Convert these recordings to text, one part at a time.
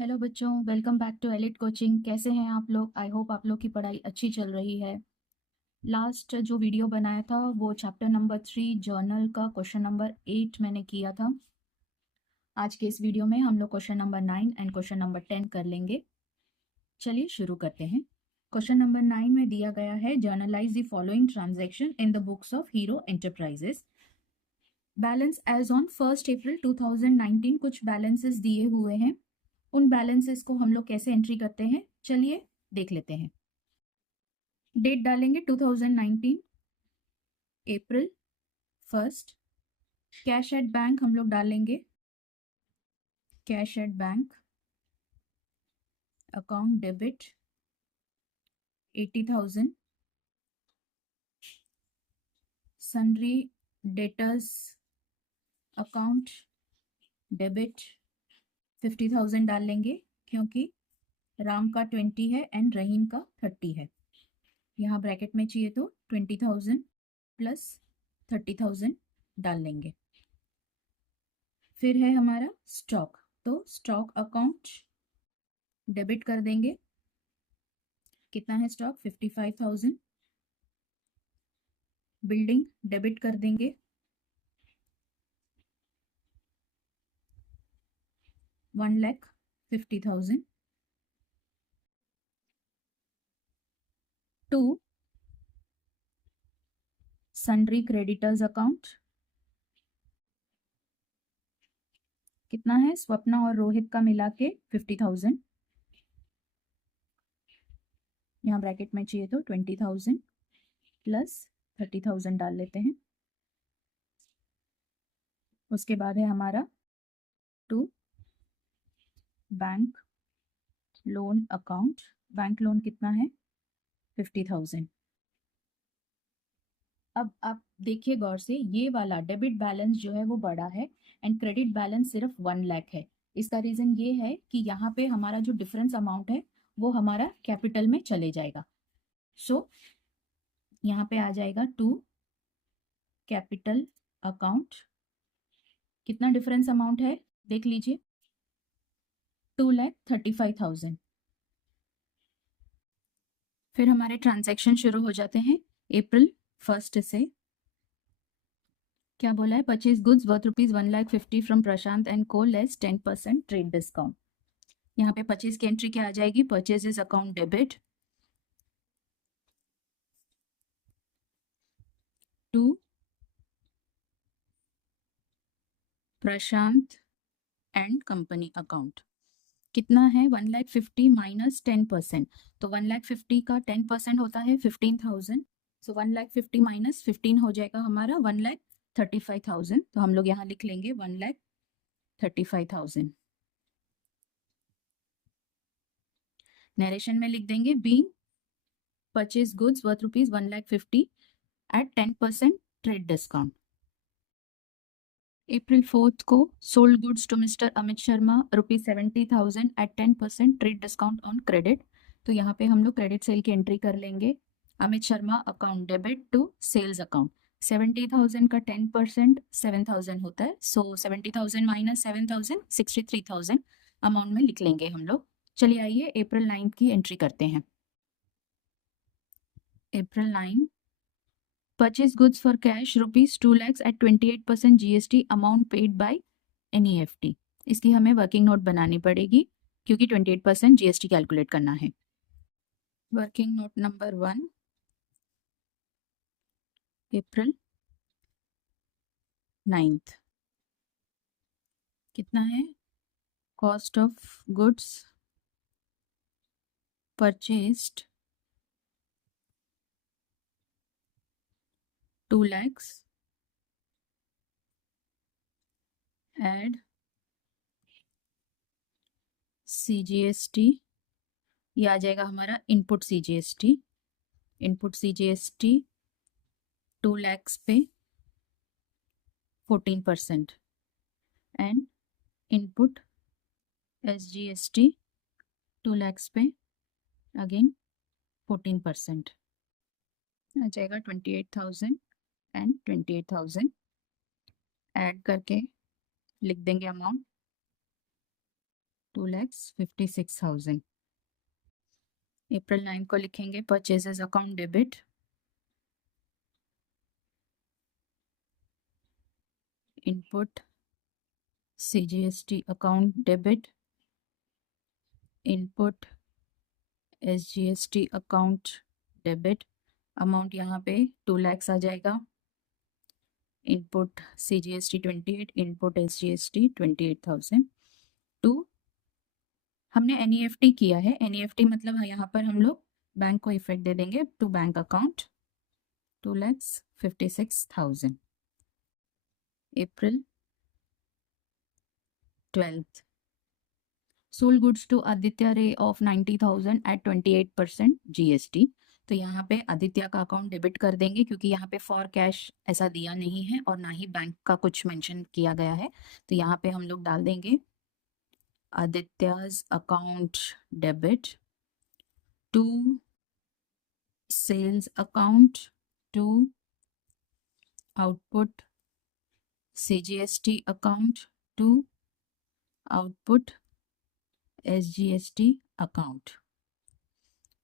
Hello बच्चों, welcome back to elite coaching. कैसे हैं आप लोग? आई होप आप लोग की पढ़ाई अच्छी चल रही है। लास्ट जो वीडियो बनाया था वो चैप्टर नंबर 3 जर्नल का क्वेश्चन नंबर 8 मैंने किया था। आज के इस वीडियो में हम लोग question number 9 and question number 10 कर लेंगे। चलिए शुरू करते हैं। क्वेश्चन नंबर 9 में दिया गया है, journalise the following transaction in the books of Hero Enterprises. Balance as on 1 April 2019 कुछ बैलेंसेस दिए हुए हैं। उन बैलेंसेस को हम लोग कैसे एंट्री करते हैं, चलिए देख लेते हैं। डेट डालेंगे 2019 अप्रैल 1। कैश एट बैंक हम लोग डालेंगे, cash at bank account debit 80,000। Sundry debtors account debit 50,000 डाल लेंगे, क्योंकि राम का 20 है एंड रहीम का 30 है। यहाँ ब्रैकेट में चाहिए तो 20,000 प्लस 30,000 डाल लेंगे। फिर है हमारा स्टॉक, तो स्टॉक अकाउंट डेबिट कर देंगे। कितना है स्टॉक? 55,000। बिल्डिंग डेबिट कर देंगे, 1,50,000। टू सन्ड्री क्रेडिटर्स अकाउंट, कितना है? स्वप्ना और रोहित का मिला के 50,000। यहाँ ब्रैकेट में चाहिए तो 20,000 प्लस 30,000 डाल लेते हैं। उसके बाद है हमारा to bank loan account. Bank loan कितना है? 50,000। अब आप देखिए गौर से, ये वाला डेबिट बैलेंस जो है वो बड़ा है एंड क्रेडिट बैलेंस सिर्फ 1,00,000 है। इसका रीजन ये है कि यहाँ पे हमारा जो डिफरेंस अमाउंट है वो हमारा कैपिटल में चले जाएगा। सो यहाँ पे आ जाएगा टू कैपिटल अकाउंट। कितना डिफरेंस अमाउंट है देख लीजिए, 2,35,000। फिर हमारे ट्रांजैक्शन शुरू हो जाते हैं अप्रैल 1 से। क्या बोला है? Purchase goods worth rupees 1,50,000 from Prashant and co less 10% trade discount. यहाँ पे परचेज की एंट्री क्या आ जाएगी? Purchases account debit to Prashant and company account. कितना है? 1,50,000 माइनस 10%, तो 1,50,000 का 10% होता है 15,000। सो 1,50,000 माइनस 15 हो जाएगा हमारा 1,35,000। तो हम लोग यहाँ लिख लेंगे 1,35,000। नरेशन में लिख देंगे, being purchase goods worth rupees 1,50,000 at 10% trade discount. April 4 को sold goods to mister Amit Sharma rupees 70,000 at 10% trade discount on credit. तो यहाँ पे हम लोग क्रेडिट सेल की एंट्री कर लेंगे। Amit Sharma account debit to sales account. 70,000 का 10% 7,000 होता है। सो 70,000 माइनस 7,000 63,000 अमाउंट में लिख लेंगे हम लोग। चलिए आइए अप्रैल 9 की एंट्री करते हैं। April 9 purchase goods for cash rupees 2 lakhs at 28% GST amount paid by NEFT। इसकी हमें वर्किंग नोट बनानी पड़ेगी क्योंकि 28% GST कैलकुलेट करना है। Working note number 1, April 9। कितना है? Cost of goods purchased 2 lakhs, add CGST। ये आ जाएगा हमारा input CGST। Input CGST 2 lakhs पे 14% एंड इनपुट SGST 2 lakhs पे अगेन 14%। आ जाएगा 28,000 एंड 28,000 ऐड करके लिख देंगे अमाउंट 2,56,000। अप्रैल 9 को लिखेंगे purchases account debit, input CGST account debit, input SGST account debit. Amount यहाँ पे 2 lakhs आ जाएगा। Input CGST 28, input SGST 28,000। To हमने NEFT किया है, NEFT मतलब यहाँ पर हम लोग बैंक को इफेक्ट दे देंगे to bank account 2,56,000। April 12th, sold goods to Aditya Ray of 90,000 eight 28% GST। तो यहाँ पे आदित्य का अकाउंट डेबिट कर देंगे क्योंकि यहाँ पे फॉर कैश ऐसा दिया नहीं है और ना ही बैंक का कुछ मेंशन किया गया है। तो यहाँ पे हम लोग डाल देंगे Aditya's account debit to sales account to output CGST account to output SGST account.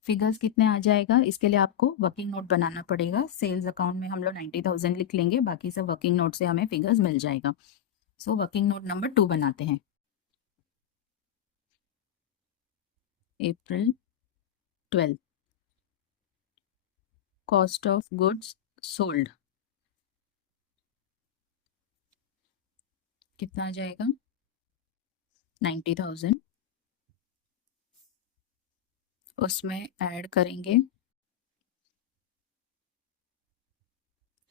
Figures कितने आ जाएगा इसके लिए आपको वर्किंग नोट बनाना पड़ेगा। सेल्स अकाउंट में हम लोग 90,000 लिख लेंगे, बाकी सब वर्किंग नोट से हमें फिगर्स मिल जाएगा। सो वर्किंग नोट नंबर 2 बनाते हैं। अप्रैल 12, कॉस्ट ऑफ गुड्स सोल्ड कितना आ जाएगा 90,000। उसमें ऐड करेंगे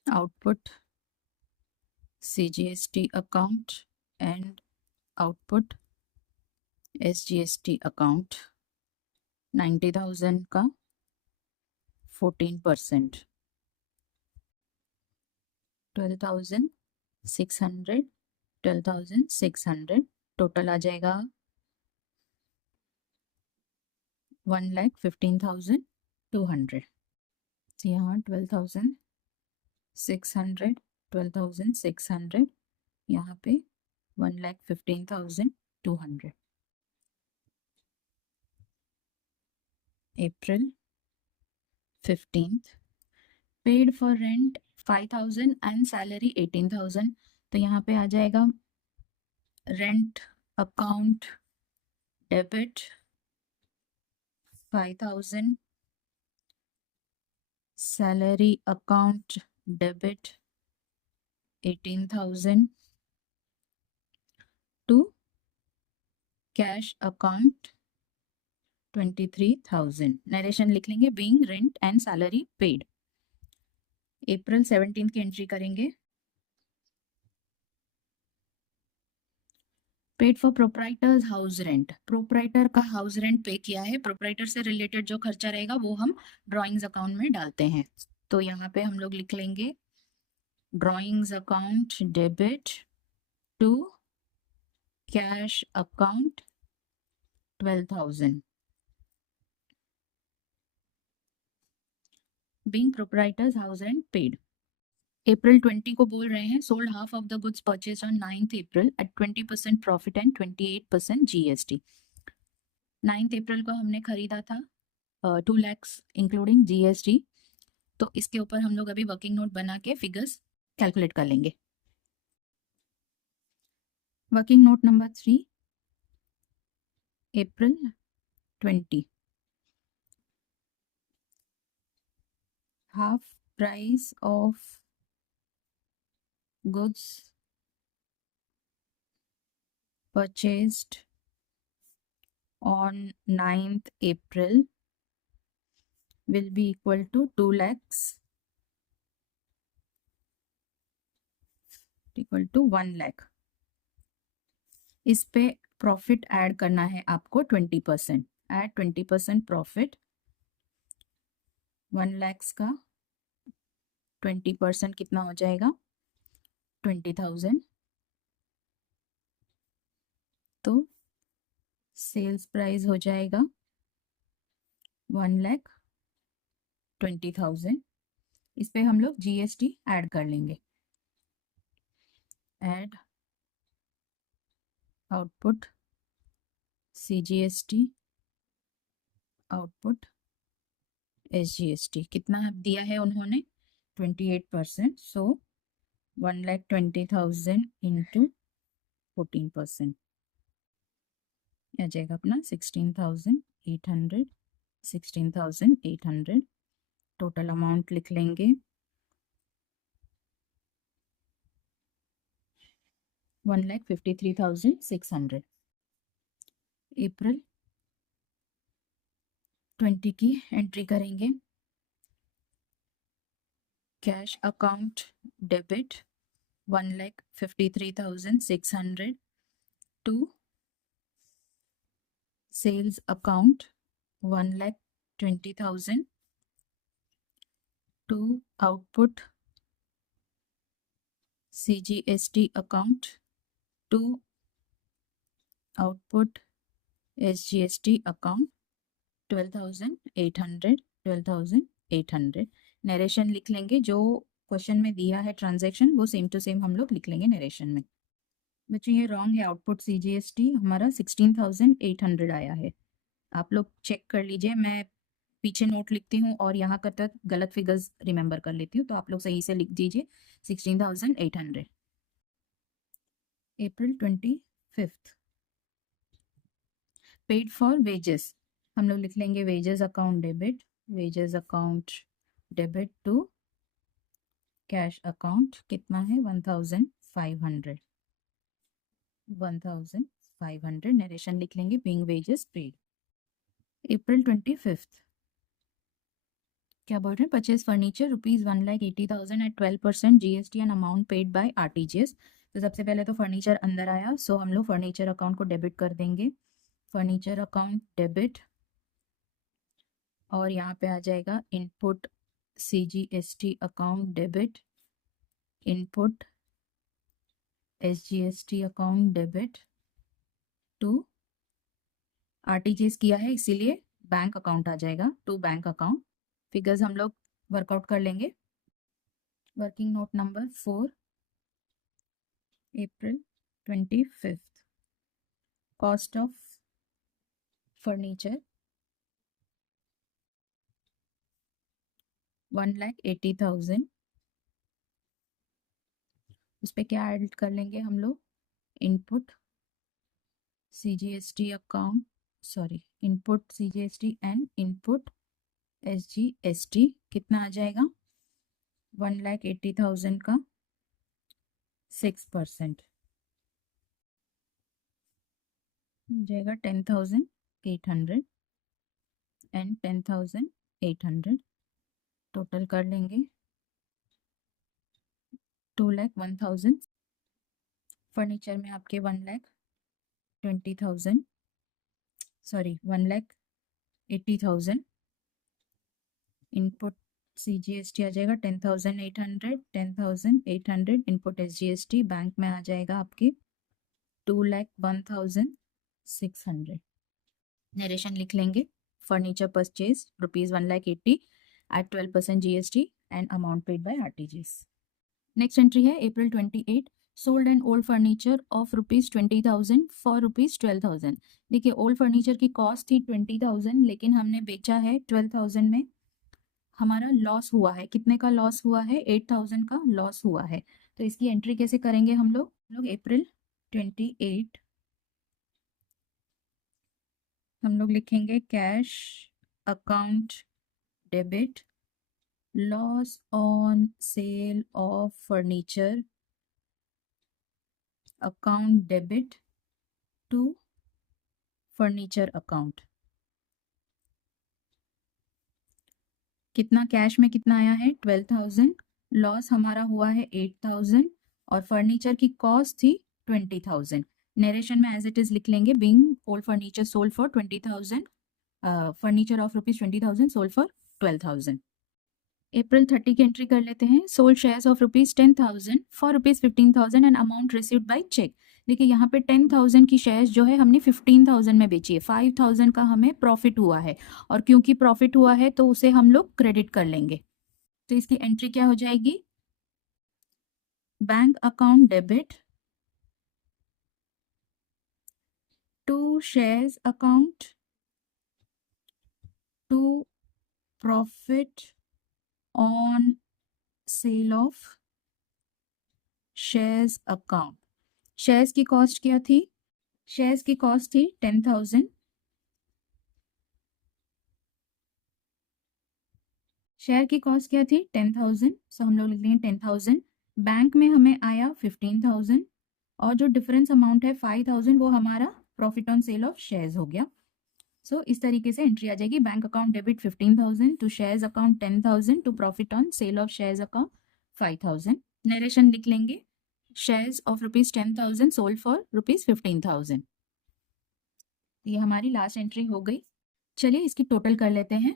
output CGST account and output SGST account. 90,000 का 14%, 12,600, 12,600 टोटल आ जाएगा 1,15,200। तो यहाँ 12,600, 12,600, यहाँ पे 1,15,200। April 15th, paid for rent 5,000 and salary 18,000। तो यहाँ पे आ जाएगा rent account debit 5,000, salary account debit 18,000 to cash account 23,000। Narration लिख लेंगे being rent and salary paid. April 17 की एंट्री करेंगे। Paid for proprietor's house rent, proprietor का हाउस रेंट पे किया है। प्रोप्राइटर से रिलेटेड जो खर्चा रहेगा वो हम ड्राइंग्स अकाउंट में डालते हैं। तो यहाँ पे हम लोग लिख लेंगे drawings account debit to cash account 12,000 being proprietor's house rent paid. April 20 को बोल रहे हैं sold half of the goods purchase on 9th April at 20% profit and 28% GST। 9th April को हमने खरीदा था 2 lakhs इंक्लूडिंग GST। तो इसके ऊपर हम लोग अभी वर्किंग नोट बना के फिगर्स कैलकुलेट कर लेंगे। Working note number 3, April 20, half price of goods purchased on 9th April will be equal to 2 lakhs equal to 1 lakh। इस पे प्रॉफिट ऐड करना है आपको 20%। ऐड 20% प्रॉफिट 1 lakhs का 20% कितना हो जाएगा 20,000। तो सेल्स प्राइस हो जाएगा 1,20,000। इस पे हम लोग GST ऐड कर लेंगे। Add output CGST, output SGST। कितना दिया है उन्होंने? 28%। सो 1,20,000 इंटू 14% आ जाएगा अपना 16,800। 16,800 टोटल अमाउंट लिख लेंगे 1,53,600। अप्रैल 20 की एंट्री करेंगे। Cash account debit 1,53,600 to sales account 1,20,000 to output CGST account to output SGST account 12,800। 12,800 narration लिख लेंगे। जो क्वेश्चन में दिया है ट्रांजैक्शन वो सेम टू सेम हम लोग लिख लेंगे नरेशन में। बच्चों ये रॉन्ग है, आउटपुट CGST हमारा 16,800 आया है। आप लोग चेक कर लीजिए, मैं पीछे नोट लिखती हूँ और यहाँ का तक गलत फिगर्स रिमेंबर कर लेती हूँ, तो आप लोग सही से लिख दीजिए 16,800। अप्रैल 25 पेड फॉर वेजेस हम लोग लिख लेंगे wages account debit. Wages account debit to cash account कितना है 1,500। 1,500 नरेशन लिख लेंगे बीइंग वेजेस पेड। अप्रैल 25 क्या बोल रहे हैं? Purchase furniture ₹1,80,000 at 12% GST and amount paid by RTGS। तो सबसे पहले तो फर्नीचर अंदर आया, सो हम लोग फर्नीचर अकाउंट को डेबिट कर देंगे। फर्नीचर अकाउंट डेबिट और यहाँ पे आ जाएगा input CGST account debit, input SGST account debit to RTGS किया है इसीलिए बैंक अकाउंट आ जाएगा टू बैंक अकाउंट। फिगर्स हम लोग वर्कआउट कर लेंगे। Working note number 4 April 25 cost of furniture 1,80,000। उस पर क्या ऐड कर लेंगे हम लोग? Input CGST account input CGST and input SGST कितना आ जाएगा? 1,80,000 का 6% जाएगा 10,800 एंड 10,800 टोटल कर लेंगे 2,01,000। फर्नीचर में आपके 1,20,000 1,80,000। इनपुट CGST आ जाएगा 10,800। 10,800 इनपुट SGST बैंक में आ जाएगा आपके 2,01,600। नरेशन लिख लेंगे। Furniture purchase ₹1,80,000 at 12% GST and amount paid by RTGS। Next entry है अप्रैल 28 sold and old furniture of ₹20,000 for ₹12,000। देखिए ओल्ड फर्नीचर की कॉस्ट थी 20,000 लेकिन हमने बेचा है 12,000 में। हमारा लॉस हुआ है, कितने का लॉस हुआ है? 8,000 का लॉस हुआ है। तो इसकी एंट्री कैसे करेंगे हम लोग? अप्रैल 28 हम लोग लिखेंगे cash account debit loss on sale of furniture account debit to furniture account. कितना कैश में कितना आया है? 12,000। लॉस हमारा हुआ है 8,000 और फर्नीचर की कॉस्ट थी 20,000। नरेशन में एज इट इज लिख लेंगे being old furniture sold for 20,000 furniture of ₹20,000 sold for 12,000। April 30 की एंट्री कर लेते हैं। Sold shares of ₹10,000 for ₹15,000 and amount received by cheque. देखिए यहाँ पे 10,000 की शेयर्स जो है हमने 15,000 में बेची है। 5,000 का हमें प्रॉफिट हुआ है और क्योंकि प्रॉफिट हुआ है तो उसे हम लोग क्रेडिट कर लेंगे। तो इसकी एंट्री क्या हो जाएगी? Bank account debit to shares account, to profit on sale of shares account. Shares की कॉस्ट क्या थी? शेयर्स की कॉस्ट थी 10,000। शेयर की कॉस्ट क्या थी? 10,000। सो हम लोग लिख देंगे 10,000। बैंक में हमें आया 15,000 और जो डिफरेंस अमाउंट है 5,000 वो हमारा profit on sale of shares हो गया। सो इस तरीके से एंट्री आ जाएगी। Bank account debit 15,000, to shares account 10,000, to profit on sale of shares account 5,000। Narration लिख लेंगे, शेयर्स ऑफ ₹10,000 सोल्ड फॉर ₹15,000। ये हमारी लास्ट एंट्री हो गई। चलिए इसकी टोटल कर लेते हैं।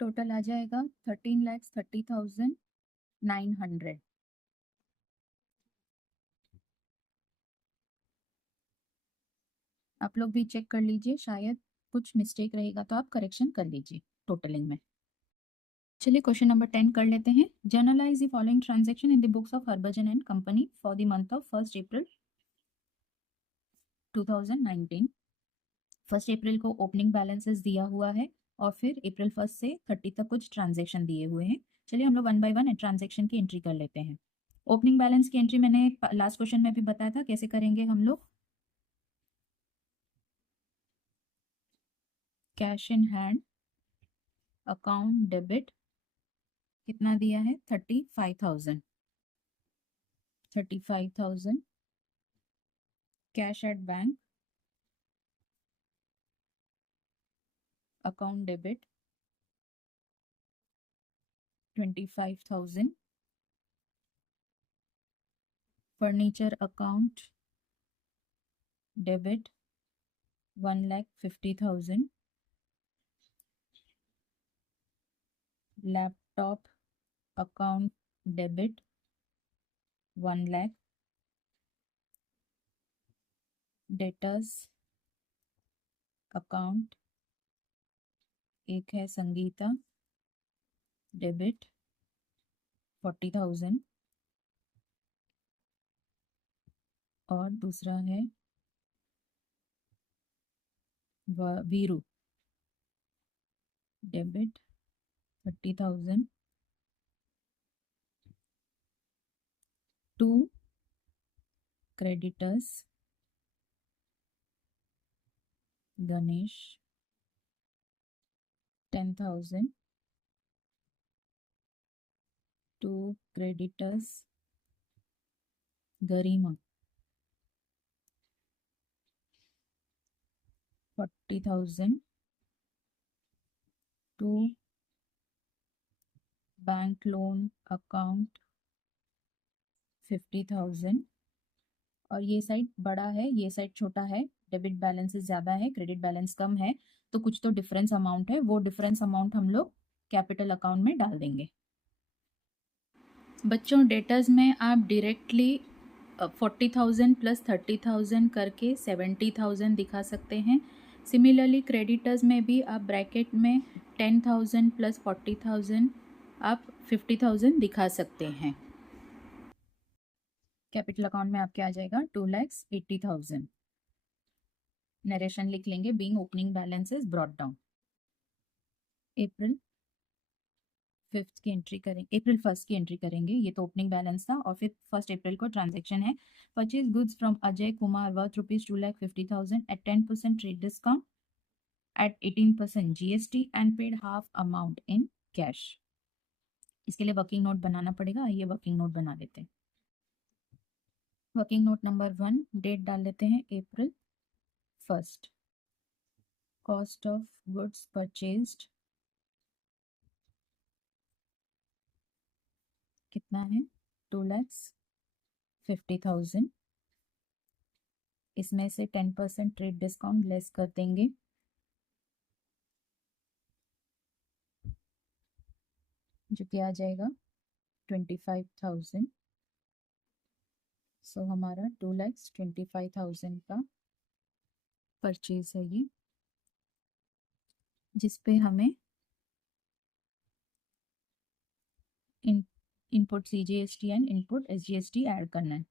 टोटल आ जाएगा 13,30,900। आप लोग भी चेक कर लीजिए, शायद कुछ मिस्टेक रहेगा तो आप करेक्शन कर लीजिए टोटलिंग में। चलिए क्वेश्चन नंबर 10 कर लेते हैं। Generalized the following transaction in the books of Harbhajan and company for the month of 1 April 2019। 1 अप्रैल को ओपनिंग बैलेंसेस दिया हुआ है और फिर अप्रैल 1 से 30 तक कुछ ट्रांजैक्शन दिए हुए हैं। चलिए हम लोग 1 बाय 1 ट्रांजैक्शन की एंट्री कर लेते हैं। ओपनिंग बैलेंस की एंट्री मैंने लास्ट क्वेश्चन में भी बताया था कैसे करेंगे हम लोग। Cash in hand account debit कितना दिया है? 35,000। 35,000 cash at bank account debit 25,000। Furniture account debit 1,50,000। Laptop account debit 1 lakh. Debtors account एक है संगीता डेबिट 40,000 और दूसरा है Veeru debit 30,000। To creditors Ganesh 10,000। To creditors Garima 40,000। To bank loan account 50,000। और ये साइड बड़ा है, ये साइड छोटा है। डेबिट बैलेंस ज़्यादा है, क्रेडिट बैलेंस कम है, तो कुछ तो डिफरेंस अमाउंट है। वो डिफरेंस अमाउंट हम लोग कैपिटल अकाउंट में डाल देंगे। बच्चों डेटर्स में आप डायरेक्टली 40,000 प्लस 30,000 करके 70,000 दिखा सकते हैं। सिमिलरली क्रेडिटर्स में भी आप ब्रैकेट में 10,000 प्लस 40,000 आप 50,000 दिखा सकते हैं। कैपिटल अकाउंट में आपके आ जाएगा 2,80,000। नरेशन लिख लेंगे, being opening balances brought down. April 5 की एंट्री करेंगे, अप्रैल 1 की एंट्री करेंगे। ये तो ओपनिंग बैलेंस था और फिर 1 अप्रैल को ट्रांजैक्शन है। Purchase goods from Ajay Kumar worth ₹2,50,000 at 10% trade discount at 18% GST and paid half amount in cash. इसके लिए वर्किंग नोट बनाना पड़ेगा। आइए वर्किंग नोट बना लेते हैं। वर्किंग नोट नंबर 1, डेट डाल लेते हैं अप्रैल 1। कॉस्ट ऑफ गुड्स परचेज्ड कितना है? 2,50,000। इसमें से 10% ट्रेड डिस्काउंट लेस कर देंगे, जो कि आ जाएगा 25,000। सो हमारा 2,25,000 का परचेज है ये, जिस पे हमें input CGST and input SGST add करना है।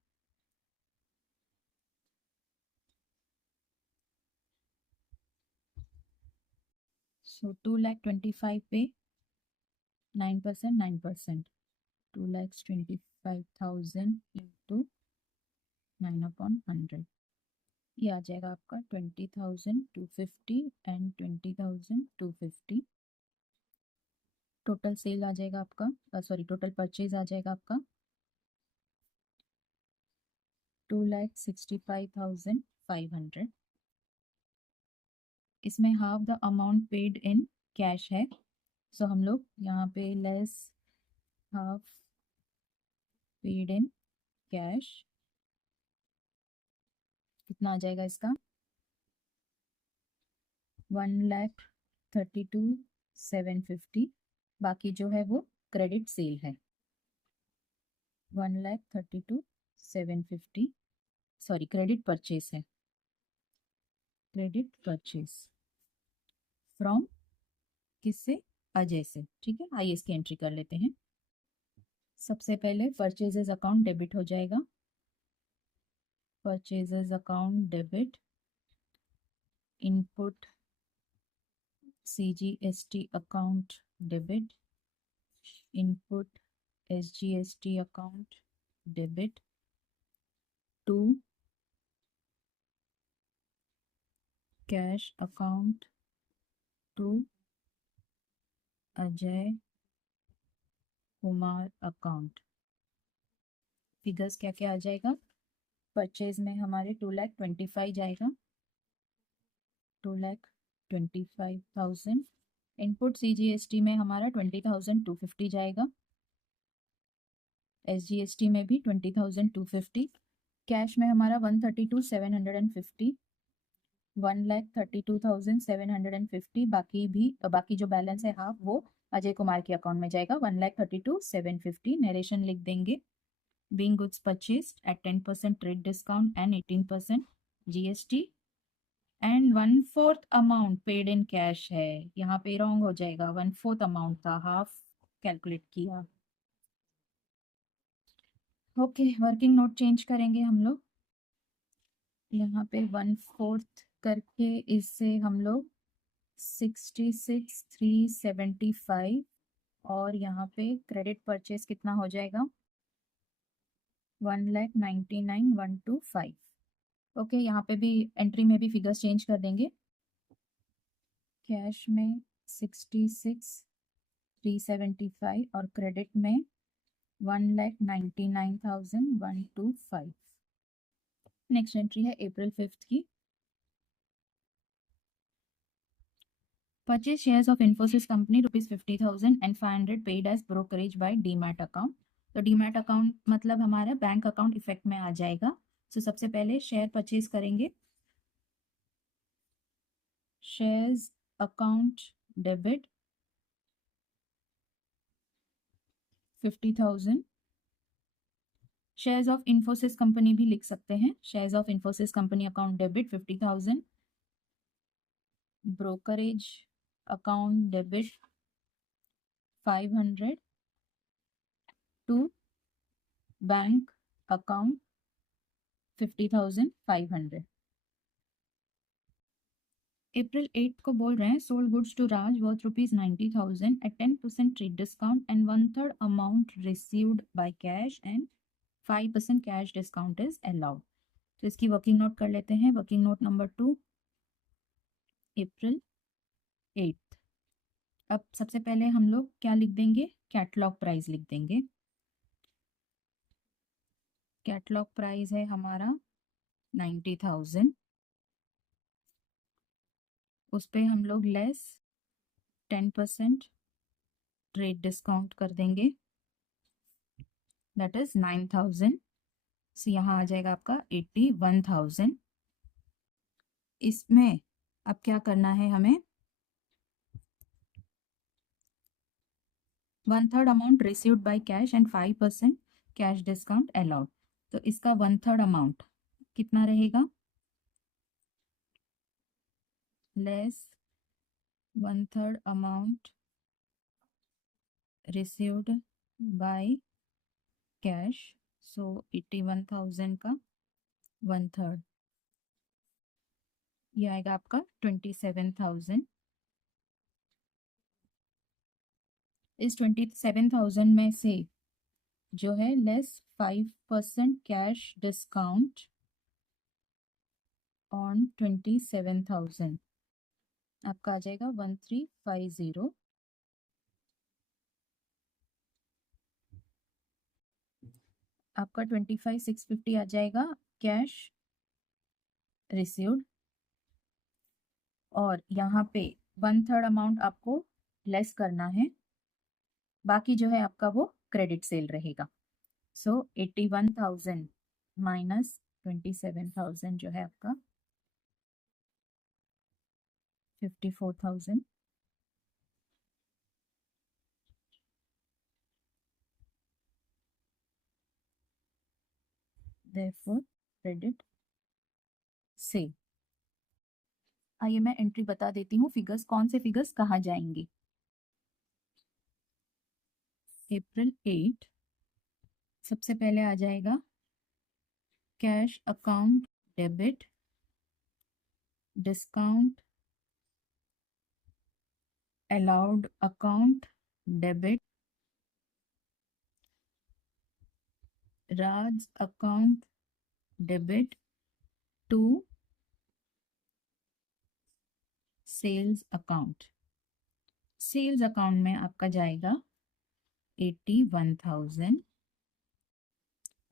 सो 2,25,000 पे 9%, 9%, 2,25,000 इंटू 9/100, ये आ जाएगा आपका 20,250 एंड 20,250। टोटल सेल आ जाएगा आपका, सॉरी टोटल परचेज आ जाएगा आपका 2,65,500। इसमें half the amount paid in cash है, सो हम लोग यहाँ पे less half paid in cash, कितना आ जाएगा इसका 1,32,750। बाकी जो है वो क्रेडिट सेल है 1,32,750, सॉरी क्रेडिट परचेस है, क्रेडिट परचेस फ्रॉम किससे, अजय से। ठीक है, आइए इसकी एंट्री कर लेते हैं। सबसे पहले परचेजेस अकाउंट डेबिट हो जाएगा, purchases account debit, input CGST account debit, input SGST account debit to cash account to Ajay Kumar account. Figures क्या क्या आ जाएगा, परचेज में हमारे 2,25,000 जाएगा, 2,25,000। इनपुट CGST में हमारा 20,250 जाएगा, SGST में भी 20,250। कैश में हमारा 132,750, 1,32,750। बाकी जो बैलेंस है हाफ वो अजय कुमार के अकाउंट में जाएगा 1,32,750। नरेशन लिख देंगे, being goods purchased at 10% trade discount and 18% GST and 1/4 amount paid in cash है, यहाँ पे रॉन्ग हो जाएगा, 1/4 अमाउंट था, हाफ कैलकुलेट किया। ओके, वर्किंग नोट चेंज करेंगे हम लोग, यहाँ पे 1/4 करके इससे हम लोग 66,375 और यहाँ पे क्रेडिट परचेस कितना हो जाएगा 1,99,125। ओके, यहाँ पे भी एंट्री में भी फिगर्स चेंज कर देंगे, कैश में 66,375 और क्रेडिट में 1,99,125। नेक्स्ट एंट्री है अप्रैल 5 की, purchase shares of Infosys company ₹50,000 and 500 paid as brokerage by demat account. तो डीमैट अकाउंट मतलब हमारा बैंक अकाउंट इफेक्ट में आ जाएगा। सो सबसे पहले शेयर परचेज करेंगे, shares account debit 50,000, shares of Infosys company भी लिख सकते हैं, shares of Infosys company account debit 50,000, brokerage account debit 500 to bank account 50,500। April 8 को बोल रहे हैं, sold goods to Raj worth ₹90,000 at 10% trade discount and 1/3 amount received by cash and 5% cash discount is allowed. तो इसकी वर्किंग नोट कर लेते हैं, working note number 2, अप्रैल 8। अब सबसे पहले हम लोग क्या लिख देंगे, कैटलॉग प्राइस लिख देंगे, कैटलॉग प्राइस है हमारा 90,000, उस पर हम लोग लेस 10% ट्रेड डिस्काउंट कर देंगे, दैट इज 9,000। सो यहाँ आ जाएगा आपका 81,000। इसमें अब क्या करना है हमें, 1/3 amount received by cash and 5% cash discount allowed. तो इसका 1/3 अमाउंट कितना रहेगा, less 1/3 amount received by cash, so 81,000 का 1/3 ये आएगा आपका 27,000। इस 27,000 में से जो है लेस 5% कैश डिस्काउंट ऑन 27,000 आपका आ जाएगा 1350। आपका 25,650 आ जाएगा कैश रिसीव्ड, और यहाँ पे 1/3 अमाउंट आपको लेस करना है, बाकी जो है आपका वो क्रेडिट सेल रहेगा। सो 81,000 माइनस 27,000 जो है आपका 54,000। therefore credit sale. आइए मैं एंट्री बता देती हूँ, फिगर्स कौन से फिगर्स कहाँ जाएंगे। अप्रैल 8 सबसे पहले आ जाएगा cash account debit discount allowed account debit Raj account debit to sales account. Sales account में आपका जाएगा 81,000,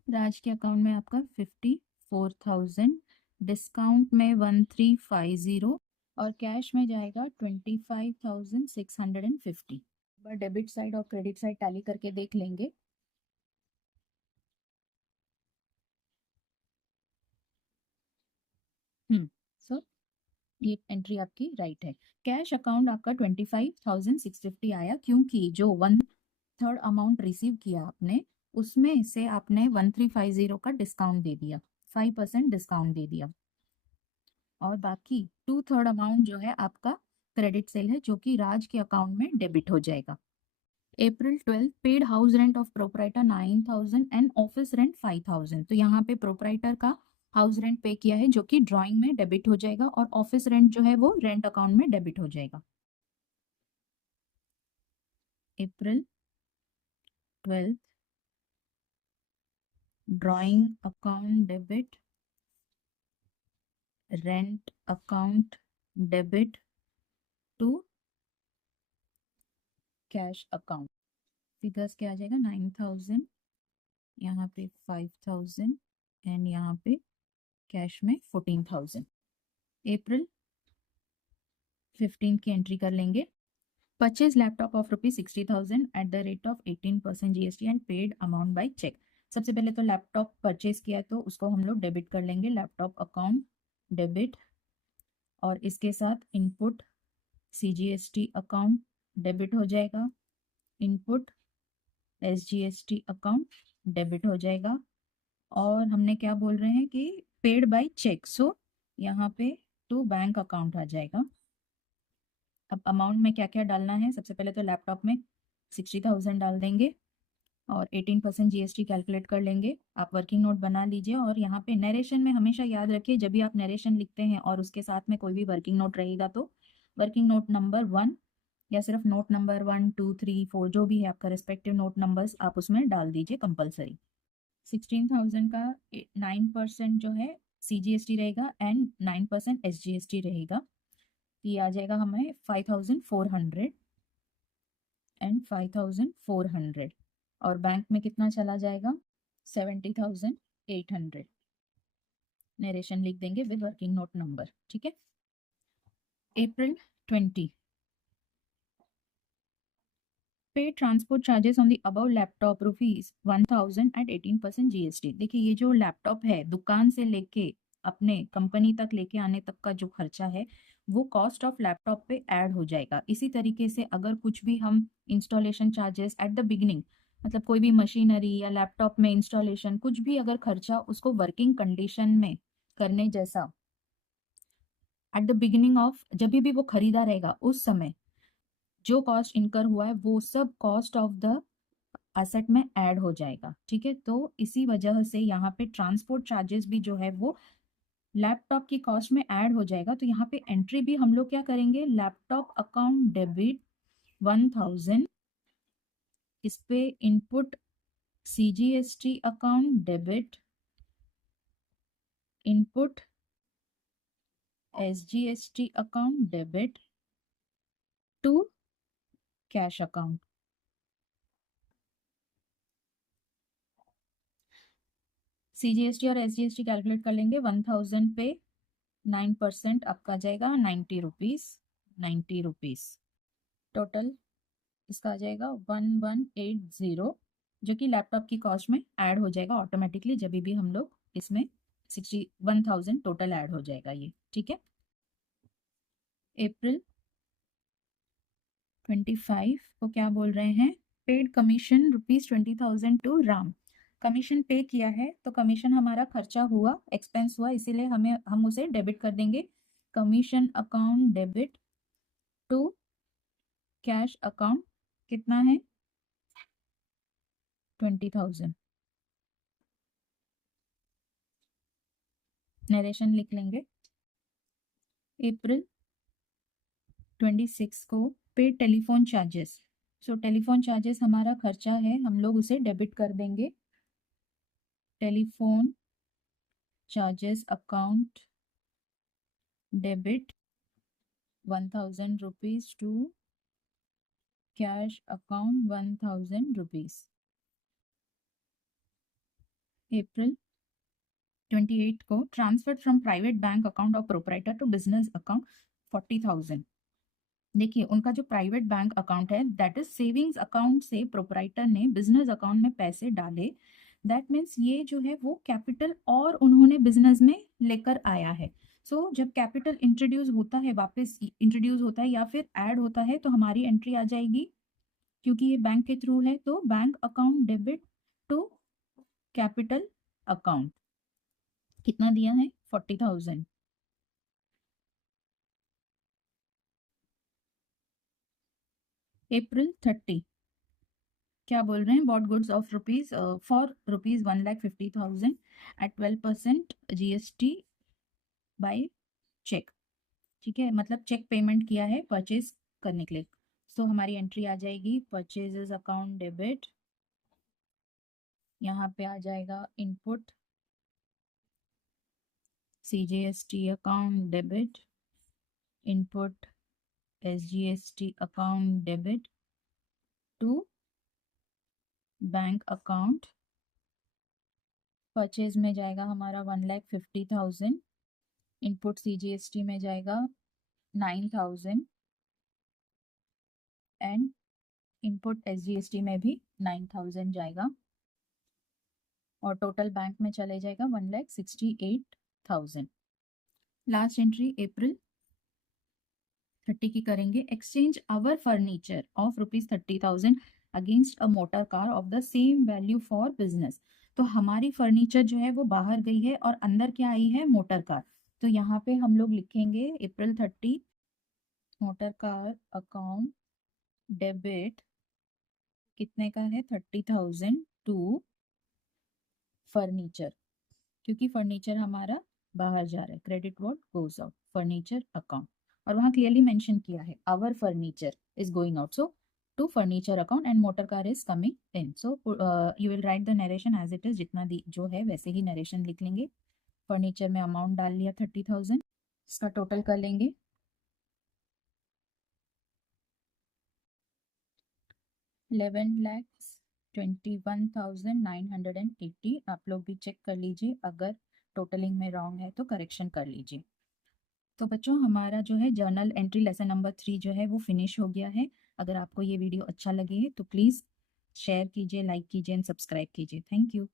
राज के अकाउंट में आपका 54,000, डिस्काउंट में 1350 और कैश में जाएगा 25,650। बार डेबिट साइड और क्रेडिट साइड टैली करके देख लेंगे। सो ये एंट्री आपकी राइट है। कैश अकाउंट आपका 25,650 आया, क्योंकि जो 1/3 अमाउंट रिसीव किया आपने उसमें से आपने 1350 का डिस्काउंट दे दिया, 5% डिस्काउंट दे दिया, और बाकी 2/3 अमाउंट जो है आपका क्रेडिट सेल है, जो कि राज के अकाउंट में डेबिट हो जाएगा। April 12 paid house rent of proprietor 9,000 and office rent 5,000। तो यहाँ पे प्रोपराइटर का हाउस रेंट पे किया है, जो कि ड्राइंग में डेबिट हो जाएगा, और ऑफिस रेंट जो है वो रेंट अकाउंट में डेबिट हो जाएगा। April 12 drawing account debit rent account debit to cash account. Figures क्या आ जाएगा 9,000, यहाँ पे 5,000 एंड यहाँ पे कैश में 14,000। अप्रैल 15 की एंट्री कर लेंगे। Purchase laptop of ₹60,000 at the rate of 18% GST and paid amount by cheque. सबसे पहले तो लैपटॉप परचेज किया तो उसको हम लोग डेबिट कर लेंगे, लैपटॉप अकाउंट डेबिट, और इसके साथ इनपुट CGST अकाउंट डेबिट हो जाएगा, इनपुट SGST अकाउंट डेबिट हो जाएगा, और हमने क्या बोल रहे हैं कि पेड बाय चेक, सो यहाँ पे टू बैंक अकाउंट आ जाएगा। अब अमाउंट में क्या क्या डालना है, सबसे पहले तो लैपटॉप में 60,000 डाल देंगे और 18% GST कैलकुलेट कर लेंगे। आप वर्किंग नोट बना लीजिए, और यहाँ पे नरेशन में हमेशा याद रखिए, जब भी आप नरेशन लिखते हैं और उसके साथ में कोई भी वर्किंग नोट रहेगा तो वर्किंग नोट नंबर 1 या सिर्फ नोट नंबर 1, 2, 3, 4 जो भी है आपका रिस्पेक्टिव नोट नंबर्स आप उसमें डाल दीजिए कंपलसरी। 16,000 का 9% जो है CGST रहेगा एंड 9% SGST रहेगा, ये आ जाएगा हमें 5,400 एंड 5,400, और बैंक में कितना चला जाएगा 70,800। नरेशन लिख देंगे विद वर्किंग नोट नंबर, ठीक है। अप्रैल 20 पे transport charges on the above laptop ₹1,000 at 18% GST। देखिए ये जो लैपटॉप है दुकान से लेके अपने कंपनी तक लेके आने तक का जो खर्चा है वो कॉस्ट ऑफ लैपटॉप पे ऐड हो जाएगा। इसी तरीके से अगर कुछ भी हम installation charges at the beginning, मतलब कोई भी मशीनरी या लैपटॉप में इंस्टॉलेशन कुछ भी अगर खर्चा उसको वर्किंग कंडीशन में करने जैसा एट द बिगिनिंग ऑफ जब भी वो खरीदा रहेगा उस समय जो कॉस्ट इनकर हुआ है वो सब कॉस्ट ऑफ द असेट में ऐड हो जाएगा। ठीक है, तो इसी वजह से यहाँ पे ट्रांसपोर्ट चार्जेस भी जो है वो लैपटॉप की कॉस्ट में ऐड हो जाएगा। तो यहाँ पे एंट्री भी हम लोग क्या करेंगे, लैपटॉप अकाउंट डेबिट 1000, इस पे input CGST account debit, input SGST account debit to cash account. CGST और SGST कैलकुलेट कर लेंगे। 1000 पे 9% आपका जाएगा 90 रुपीज़, 90 रुपीज़। टोटल इसका आ जाएगा 1180, जो कि लैपटॉप की कॉस्ट में ऐड हो जाएगा ऑटोमेटिकली जब भी हम लोग इसमें 1000 टोटल ऐड हो जाएगा ये। ठीक है, अप्रैल 25 को क्या बोल रहे हैं, paid commission ₹20,000 to Ram. Commission pay किया है तो कमीशन हमारा खर्चा हुआ, एक्सपेंस हुआ, इसीलिए हम उसे डेबिट कर देंगे। Commission account debit to cash account कितना है, 20,000। नरेशन लिख लेंगे। अप्रैल 26 को pay telephone charges. So telephone charges हमारा खर्चा है, हम लोग उसे डेबिट कर देंगे। Telephone charges account debit 1000 rupees to cash account 1000 rupees. April 28 को transfer from private bank account of proprietor to business account 40,000। देखिए उनका जो प्राइवेट बैंक अकाउंट है दैट इज सेविंग्स अकाउंट से प्रोप्राइटर ने बिजनेस अकाउंट में पैसे डाले, दैट मीन्स ये जो है वो कैपिटल और उन्होंने बिजनेस में लेकर आया है। सो जब कैपिटल इंट्रोड्यूस होता है, वापस इंट्रोड्यूस होता है या फिर ऐड होता है तो हमारी एंट्री आ जाएगी, क्योंकि ये बैंक के थ्रू है तो bank account debit to capital account. कितना दिया है, 40,000। अप्रैल 30 क्या बोल रहे हैं, bought goods of rupees for rupees 1,50,000 at 12% GST by cheque. ठीक है, मतलब चेक पेमेंट किया है परचेज करने के लिए। सो हमारी एंट्री आ जाएगी परचेजेस अकाउंट डेबिट, यहाँ पे आ जाएगा input CGST account debit, input SGST account debit to bank account. Purchase में जाएगा हमारा 1,50,000, इनपुट CGST में जाएगा 9,000 एंड इनपुट SGST में भी 9,000 जाएगा और टोटल बैंक में चले जाएगा 1,68,000। लास्ट एंट्री अप्रैल 30 की करेंगे। Exchange our furniture of ₹30,000 against a motor car of the same value for business. तो हमारी फर्नीचर जो है वो बाहर गई है और अंदर क्या आई है, मोटर कार। तो यहाँ पे हम लोग लिखेंगे अप्रैल 30 मोटर कार अकाउंट डेबिट कितने का है, 30,000 टू फर्नीचर, क्योंकि फर्नीचर हमारा बाहर जा रहा है, credit what goes out furniture account, और वहाँ क्लियरली मेंशन किया है our furniture is going out, so to furniture account and motor car is coming in. So you will write the narration as it is, जितना जो है वैसे ही narration लिख लेंगे। फर्नीचर में अमाउंट डाल लिया 30,000, इसका टोटल कर लेंगे 11,21,980। आप लोग भी चेक कर लीजिए, अगर टोटलिंग में रॉन्ग है तो करेक्शन कर लीजिए। तो बच्चों हमारा जो है जर्नल एंट्री लेसन नंबर 3 जो है वो फिनिश हो गया है। अगर आपको ये वीडियो अच्छा लगे है तो प्लीज़ शेयर कीजिए, लाइक कीजिए एंड सब्सक्राइब कीजिए। Thank you.